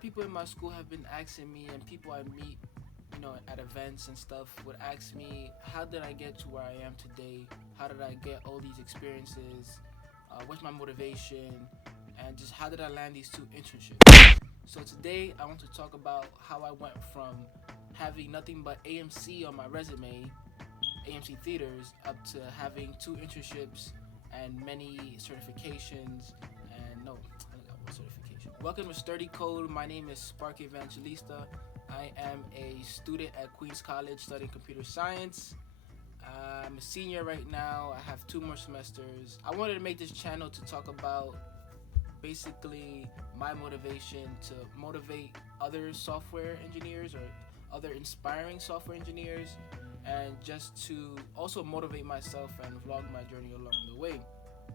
of people in my school have been asking me, and people I meet, at events and stuff would ask me, how did I get to where I am today? How did I get all these experiences? What's my motivation? And just how did I land these 2 internships? So today I want to talk about how I went from having nothing but AMC on my resume, AMC theaters, up to having 2 internships and many certifications. And no, I only got 1 certification. Welcome to Sturdy Code. My name is Spark Evangelista. I am a student at Queens College studying computer science. I'm a senior right now. I have 2 more semesters. I wanted to make this channel to talk about basically my motivation to motivate other software engineers or other inspiring software engineers, and just to also motivate myself and vlog my journey along the way.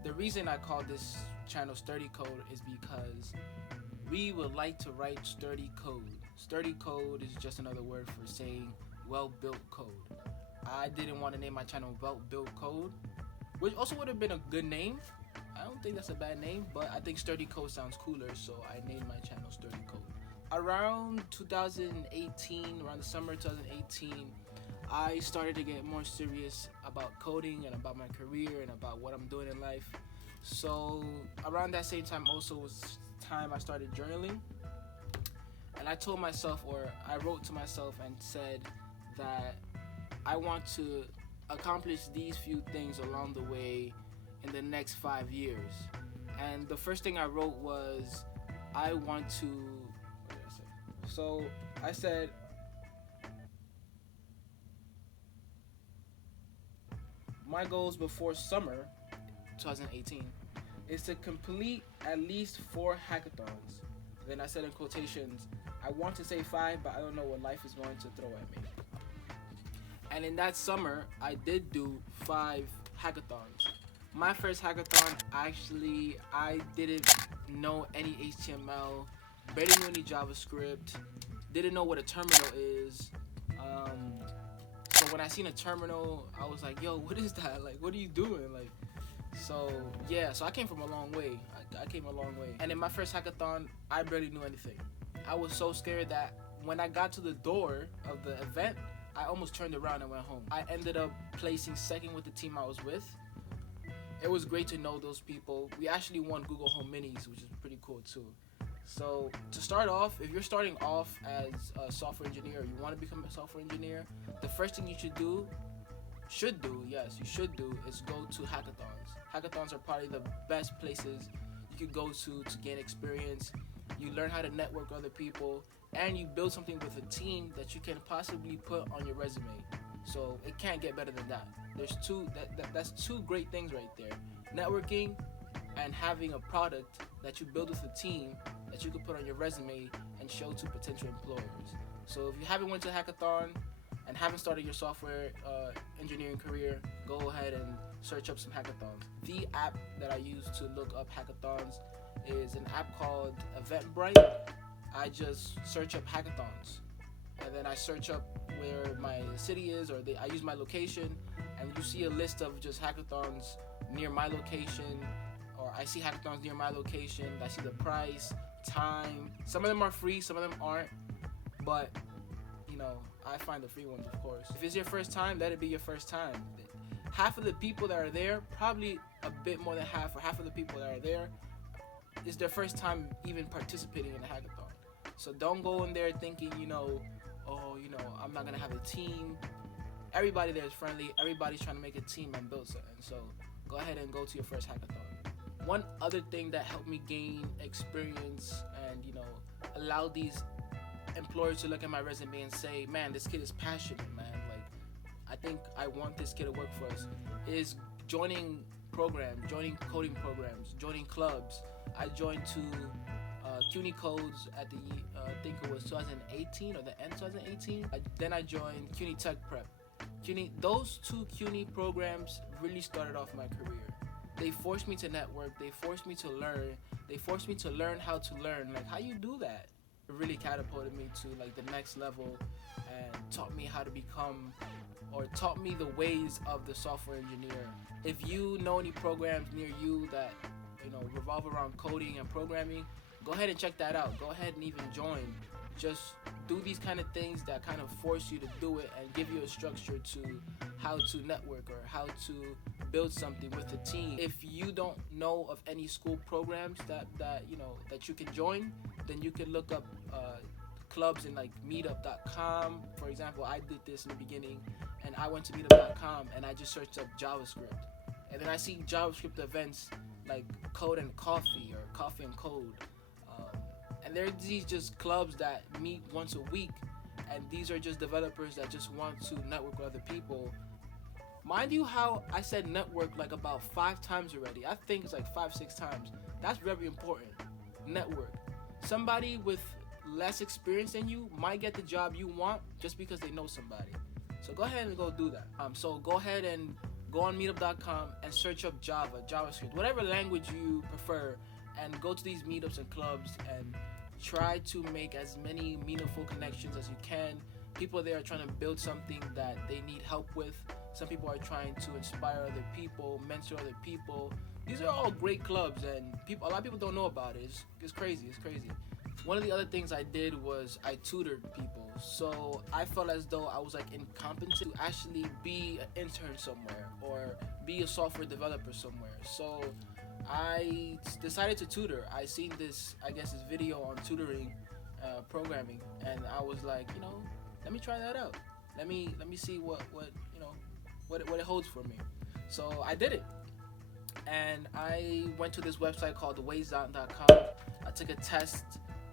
The reason I call this channel Sturdy Code is because we would like to write sturdy code. Sturdy code is just another word for saying well-built code. I didn't want to name my channel Well-Built Code, which also would have been a good name. I don't think that's a bad name, but I think Sturdy Code sounds cooler, so I named my channel Sturdy Code. Around 2018, around the summer 2018, I started to get more serious about coding and about my career and about what I'm doing in life. So around that same time also was time I started journaling. And I told myself, or I wrote to myself and said that I want to accomplish these few things along the way in the next 5 years. And the first thing I wrote was, I want to, what did I say? So I said, my goals before summer 2018 is to complete at least 4 hackathons. Then I said in quotations, I want to say 5, but I don't know what life is going to throw at me. And in that summer, I did do 5 hackathons. My first hackathon, actually, I didn't know any HTML, barely knew any JavaScript, didn't know what a terminal is. So when I seen a terminal, I was like, yo, what is that? Like, what are you doing? So I came from a long way. I came a long way. And in my first hackathon, I barely knew anything. I was so scared that when I got to the door of the event, I almost turned around and went home. I ended up placing 2nd with the team I was with. It was great to know those people. We actually won Google Home Minis, which is pretty cool too. So to start off, if you're starting off as a software engineer, or you want to become a software engineer, the first thing you should do, is go to hackathons. Hackathons are probably the best places you could go to gain experience. You learn how to network with other people, and you build something with a team that you can possibly put on your resume. So it can't get better than that. That's 2 great things right there. Networking and having a product that you build with a team that you can put on your resume and show to potential employers. So if you haven't went to a hackathon and haven't started your software engineering career, go ahead and search up some hackathons. The app that I use to look up hackathons is an app called Eventbrite. I just search up hackathons, and then I search up where my city is, or I use my location, and you see a list of just hackathons near my location, or I see hackathons near my location. I see the price, time. Some of them are free, some of them aren't, but I find the free ones, of course. If it's your first time, let it be your first time. Half of the people that are there, probably a bit more than half, or half of the people that are there, is their first time even participating in a hackathon. So don't go in there thinking, I'm not gonna have a team. Everybody there is friendly. Everybody's trying to make a team and build something. So go ahead and go to your first hackathon. One other thing that helped me gain experience and allow these employers to look at my resume and say, man, this kid is passionate, man. I think I want this kid to work for us, is joining programs, joining coding programs, joining clubs. I joined 2 CUNY codes at the, I think it was 2018 or the end 2018. Then I joined CUNY Tech Prep. Those 2 CUNY programs really started off my career. They forced me to network, they forced me to learn, they forced me to learn how to learn. How you do that? It really catapulted me to the next level and taught me how to become, or taught me the ways of the software engineer. If you know any programs near you that revolve around coding and programming, Go ahead and check that out. Go ahead and even join. Just do these kind of things that kind of force you to do it and give you a structure to how to network or how to build something with a team. If you don't know of any school programs that you can join, then you can look up clubs in like meetup.com. For example, I did this in the beginning, and I went to meetup.com and I just searched up JavaScript, and then I see JavaScript events like Code and Coffee or Coffee and Code. And there are these just clubs that meet once a week, and these are just developers that just want to network with other people. Mind you how I said network like about 5 times already. I think it's like 5-6 times. That's very important. Network. Somebody with less experience than you might get the job you want just because they know somebody. So go ahead and go do that. So go ahead and go on meetup.com and search up Java, JavaScript, whatever language you prefer, and go to these meetups and clubs and try to make as many meaningful connections as you can. People there are trying to build something that they need help with. Some people are trying to inspire other people, mentor other people. These are all great clubs, and a lot of people don't know about it. It's crazy. One of the other things I did was I tutored people. So I felt as though I was like incompetent to actually be an intern somewhere or be a software developer somewhere. So I decided to tutor. I seen this video on tutoring, programming, and I was like, let me try that out. Let me see what it holds for me. So I did it, and I went to this website called ways.com. I took a test,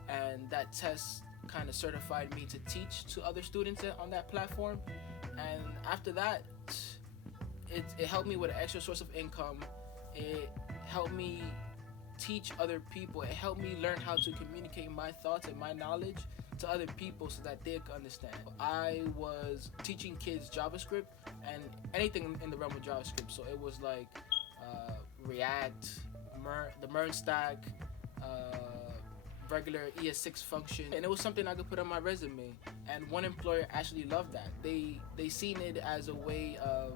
and that test kind of certified me to teach to other students on that platform. And after that, it helped me with an extra source of income. It helped me teach other people. It helped me learn how to communicate my thoughts and my knowledge to other people so that they could understand. I was teaching kids JavaScript and anything in the realm of JavaScript. So it was like React, the MERN stack, regular ES6 function, and it was something I could put on my resume. And one employer actually loved that. They seen it as a way of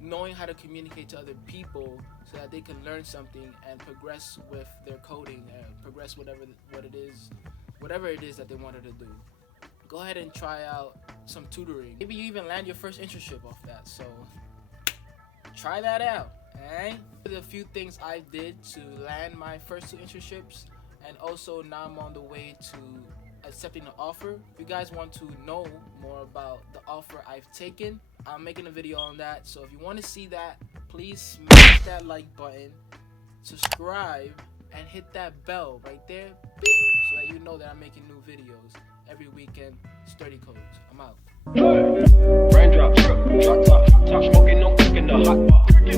knowing how to communicate to other people so that they can learn something and progress with their coding and progress whatever it is that they wanted to do. Go ahead and try out some tutoring. Maybe you even land your first internship off that. So try that out. Alright? The few things I did to land my first 2 internships, and also now I'm on the way to accepting the offer. If you guys want to know more about the offer I've taken, I'm making a video on that. So if you want to see that, please smash that like button, subscribe, and hit that bell right there, bing, so that you know that I'm making new videos every weekend. Sturdy Codes. I'm out. Raindrops, drop top.